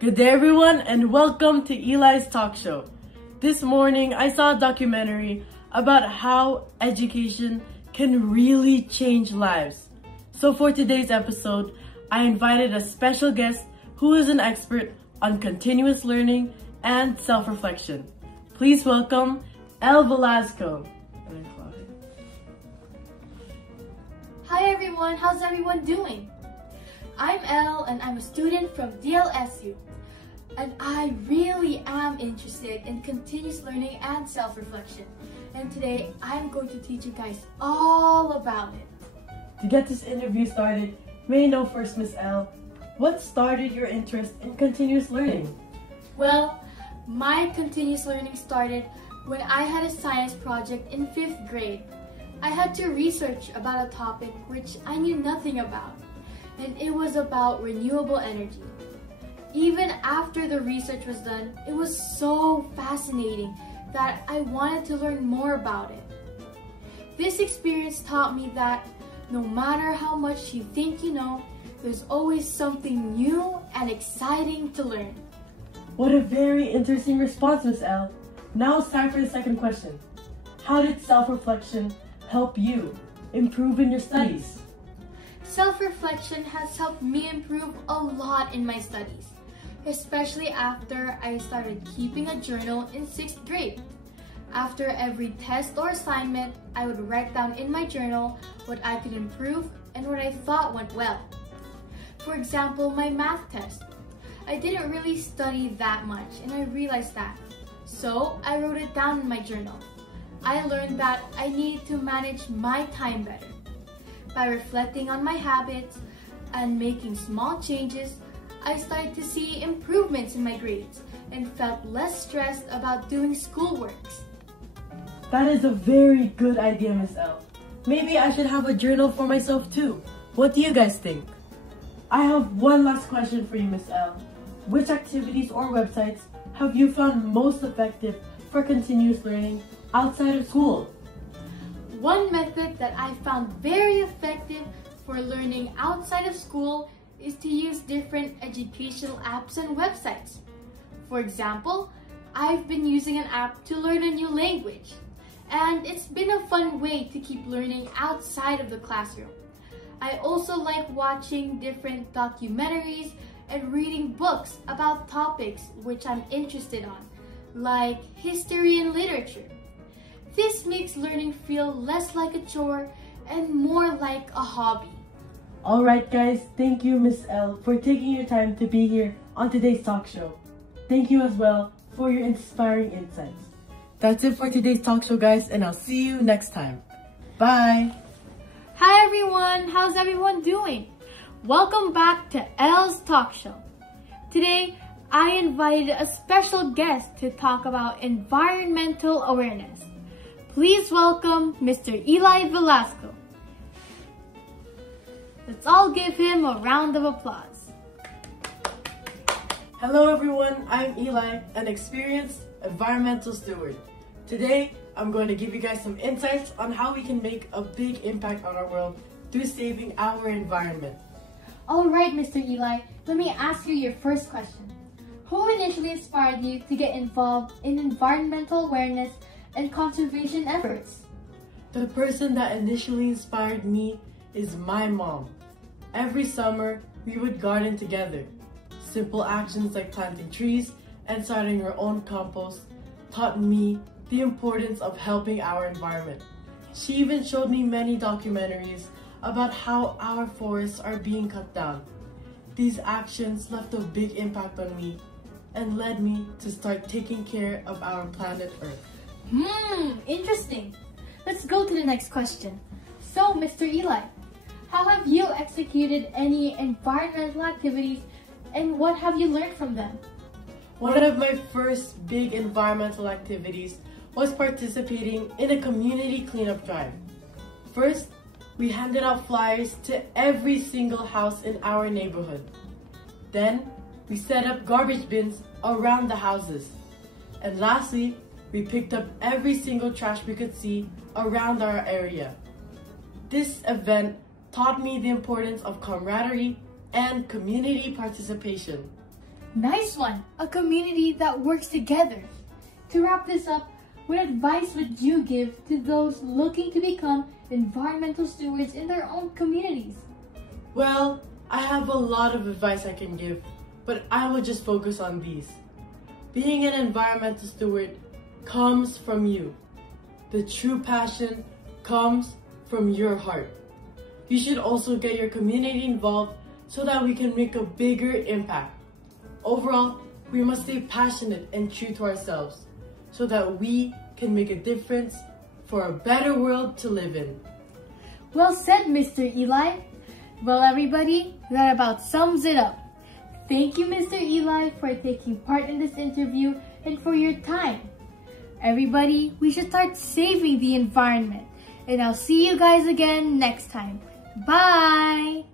Good day everyone and welcome to Eli's Talk Show. This morning I saw a documentary about how education can really change lives. So for today's episode, I invited a special guest who is an expert on continuous learning and self-reflection. Please welcome Elle Velasco. Hi everyone, how's everyone doing? I'm Elle and I'm a student from DLSU. And I really am interested in continuous learning and self-reflection. And today, I'm going to teach you guys all about it. To get this interview started, may I know first, Miss Elle, what started your interest in continuous learning? Well, my continuous learning started when I had a science project in 5th grade. I had to research about a topic which I knew nothing about, and it was about renewable energy. Even after the research was done, it was so fascinating that I wanted to learn more about it. This experience taught me that no matter how much you think you know, there's always something new and exciting to learn. What a very interesting response, Miss Elle. Now it's time for the second question. How did self-reflection help you improve in your studies? Self-reflection has helped me improve a lot in my studies, especially after I started keeping a journal in 6th grade. After every test or assignment, I would write down in my journal what I could improve and what I thought went well. For example, my math test. I didn't really study that much and I realized that. So I wrote it down in my journal. I learned that I needed to manage my time better. By reflecting on my habits and making small changes, I started to see improvements in my grades and felt less stressed about doing schoolworks. That is a very good idea, Miss Elle. Maybe I should have a journal for myself too. What do you guys think? I have one last question for you, Miss Elle. Which activities or websites have you found most effective for continuous learning outside of school? One method that I found very effective for learning outside of school is to use different educational apps and websites. For example, I've been using an app to learn a new language, and it's been a fun way to keep learning outside of the classroom. I also like watching different documentaries and reading books about topics which I'm interested on, like history and literature. This makes learning feel less like a chore and more like a hobby. Alright guys, thank you Miss Elle for taking your time to be here on today's talk show. Thank you as well for your inspiring insights. That's it for today's talk show guys, and I'll see you next time. Bye! Hi everyone, how's everyone doing? Welcome back to Elle's Talk Show. Today, I invited a special guest to talk about environmental awareness. Please welcome Mr. Eli Velasco. Let's all give him a round of applause. Hello everyone, I'm Eli, an experienced environmental steward. Today, I'm going to give you guys some insights on how we can make a big impact on our world through saving our environment. Alright, Mr. Eli, let me ask you your first question. Who initially inspired you to get involved in environmental awareness and conservation efforts? The person that initially inspired me is my mom. Every summer, we would garden together. Simple actions like planting trees and starting our own compost taught me the importance of helping our environment. She even showed me many documentaries about how our forests are being cut down. These actions left a big impact on me and led me to start taking care of our planet Earth. Interesting. Let's go to the next question. So, Mr. Eli, how have you executed any environmental activities and what have you learned from them? One of my first big environmental activities was participating in a community cleanup drive. First, we handed out flyers to every single house in our neighborhood. Then, we set up garbage bins around the houses. And lastly, we picked up every single trash we could see around our area. This event taught me the importance of camaraderie and community participation. Nice one! A community that works together. To wrap this up, what advice would you give to those looking to become environmental stewards in their own communities? Well, I have a lot of advice I can give, but I will just focus on these. Being an environmental steward comes from you. The true passion comes from your heart. You should also get your community involved so that we can make a bigger impact. Overall, we must stay passionate and true to ourselves so that we can make a difference for a better world to live in. Well said, Mr. Eli. Well, everybody, that about sums it up. Thank you, Mr. Eli, for taking part in this interview and for your time. Everybody, we should start saving the environment. And I'll see you guys again next time. Bye!